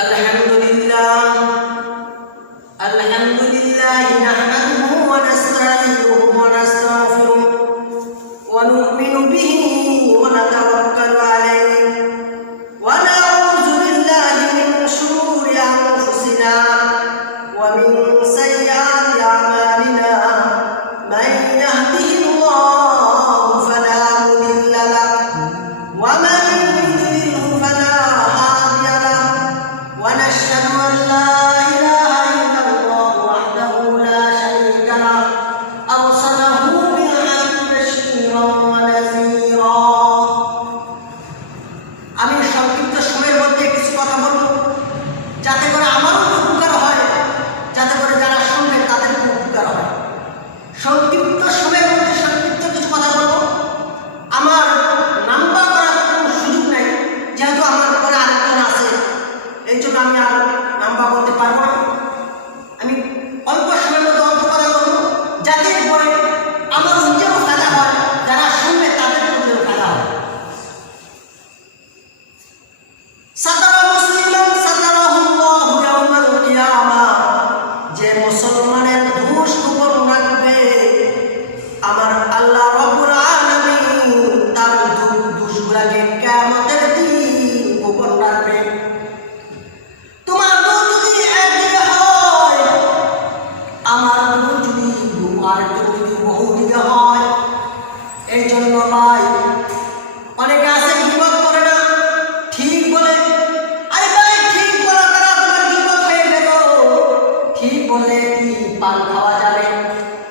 Alhamdulillah nahmaduhu wa nasta'inuhu wa nastaghfiruh wa nu'minu bihi wa natawakkalu alayhi wa na'udzu billahi min shururi anfusina wa min sayyiati a'malina man yahdihillahu fala mudilla lahu wa man yudlilhu fala hadiya lahu wa nashhadu an la সংক্ষিপ্ত সময়ের মধ্যে সংক্ষিপ্ত কিছু কথা বলবো। আমার number করার কোনো সুযোগ নাই, যেহেতু আমার পরে আরেকজন আছে, এই জন্য আমি আর নাম্বার করতে পারবো না। আমি অল্প সময়ের মধ্যে অল্প কথা বলবো, যাতে পরে আমার নিজেরও ফায়দা হয়, যারা শুনবে তাদের নিজেরও ফায়দা হয়। সাতারা মুসলিমান সাতারাহুল্লাহু ইয়াউমাল কিয়ামাহ, যে মুসলমানের দোষ গোপন রাখবে আমার আল্লাহ রাব্বুল আলামিন তার দোষগুলোকে কিয়ামতের দিন গোপন রাখবে। তোমার দোষ যদি একদিকে হয়, আমার দোষ যদি আরেকদিকে যদি বহুদিকে হয়, এই জন্য ভাই অনেকে আছে গীবত করে না, ঠিক বলে, আরে ভাই ঠিক বলা দ্বারা তোমার গীবত হয়ে গেল। ঠিক বলে কি পান খাওয়া যাবে,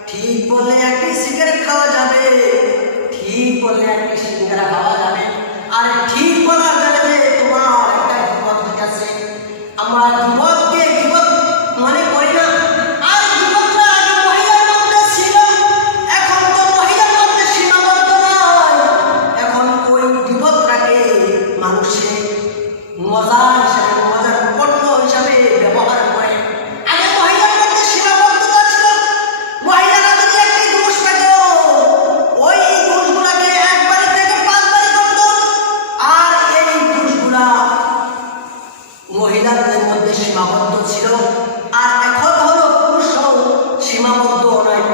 ঠিক বলে একটি সিগারেট খাওয়া যাবে, ঠিক বলে একটি সিঙ্গারা খাওয়া যাবে, আর ঠিক বলা যাবে যে তোমার একটা গীবত হয়ে গেছে। আমরা গীবতকে গীবত মনে করি না। আর গীবতটা আগে মহিলার মধ্যে ছিল, এখন তো মহিলার মধ্যে সীমাবদ্ধ নয়, এখন ওই গীবতটাকে মানুষে মজা হিসাবে, মজার পণ্য হিসাবে ব্যবহার করে। আগে মহিলার মধ্যে সীমাবদ্ধতা ছিল, মহিলারা যদি একটি দোষ পেত, ওই দোষগুলাকে একবারে থেকে পাঁচবারই করত। আর এই দোষগুলা মহিলাদের মধ্যে সীমাবদ্ধ ছিল। আর এখন হলো পুরুষরাও সীমাবদ্ধ নয়,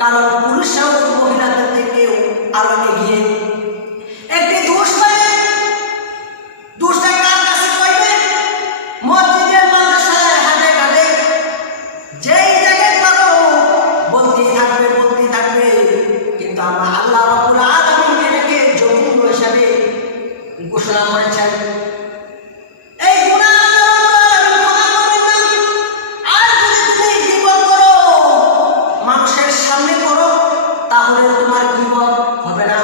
কারণ পুরুষরাও মহিলাদের থেকেও আরো এগিয়ে। একটি দোষ পায়, দোষটা কার কাছে কইবে? মসজিদের মাদ্রাসায় হাটে ঘাটে যেই জায়গায় পাবো বলতেই থাকবে, বলতেই থাকবে। কিন্তু আমরা আল্লাহ রাব্বুল আলামিন এটাকে জঘন্য হিসাবে ঘোষণা করেছেন। এই গুনাহ আল্লাহ রাব্বুল আলামিন ক্ষমা করবেন না। আর যদি তুমি গীবত করো, মানুষের সামনে করো, তাহলে তোমার গীবত হবে না।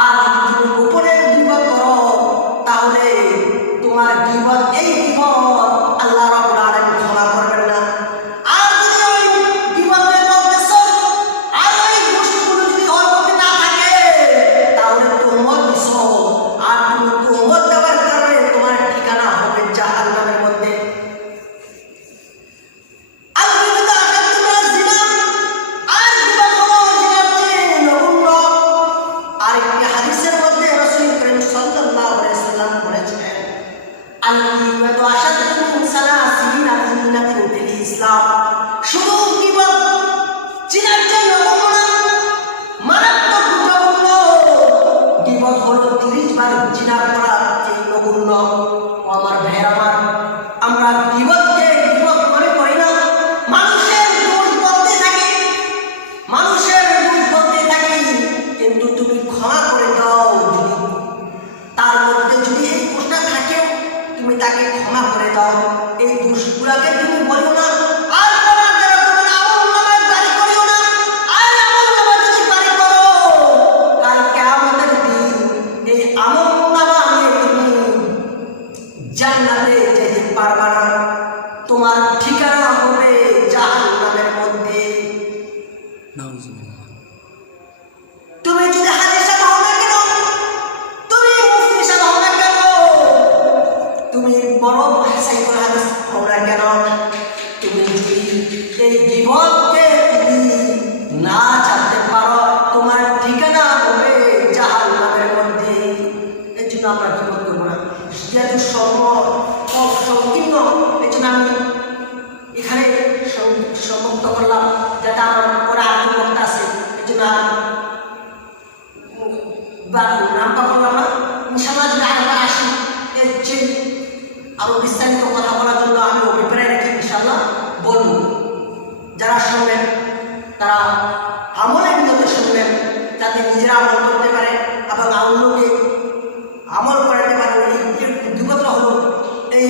আর যদি তুমি গোপনে গীবত করো, তাহলে তোমার গীবত, এই গীবত আল্লাহ রাব্বুল আলামিন ক্ষমা করবেন না। আর যদি ওই গীবতের মধ্যে আর ওই দোষগুলো যদি ওর মধ্যে না থাকে, তাহলে তোমরা দিছো। আর তুমি তোমরা দেওয়ার কারণে তোমার ঠিকানা হবে জাহান্নামের মধ্যে। আরেকটি হাদিসের মধ্যে রাসূল করিম সাল্লাল্লাহু আলাইহি সাল্লাম বলেছেন, আল-গীবাতু আশাদ্দু মিন সালাসিনা জিনাতিন ফিল ইসলাম। শুধু গীবত জিনার জন্য নমুনা, মারাত্মক জঘন্য। গীবত হলো 30 বার জিনা করার চেয়ে নগণ্য। আমার ভাইয়ের আমার, আমরা গীবতকে গীবত মনে করি না। মানুষের দোষ বলতে থাকি, মানুষের দোষ বলতে থাকি, কিন্তু তুমি ক্ষমা করে দাও। যদি তার মধ্যে যদি এই দোষটা থাকে, তুমি তাকে ক্ষমা করে দাও। এই দোষগুলোকে তুমি বলো না। আর বলার দ্বারা তোমার আমলনামায় বাড়ি করিও না। আর আমলনামা যদি বাড়ি করো, কাল কিয়ামতের দিন এই আমলনামা নিয়ে তুমি জান্নাতে যেতে পারবা না। তোমার ঠিকানা হবে জাহান্নামের মধ্যে। তুমি যদি হাদিস সাহেব হও না কেন, তুমি মুফতি সাহেব হও না কেন, তুমি বড় সাইকুল হাদিস হও না কেন, তুমি যদি এই গীবতকে তুমি না ছাড়তে পারো, তোমার ঠিকানা হবে জাহান্নামের মধ্যে। এর জন্য আমরা গীবত করব না। যেহেতু সংকীর্ণ বা নাম পাবো আমরা ইনশাআল্লাহ যদি আরেকবার আসি এর চেয়ে আরো বিস্তারিত কথা বলার জন্য আমি অভিপ্রায় রেখে ইনশাআল্লাহ বলবো। যারা শুনবেন তারা আমলের নিয়তে শুনবেন, যাতে নিজেরা আমল করতে পারে এবং অন্যকে আমল করাতে পারে। এই দুর্গত হলো এই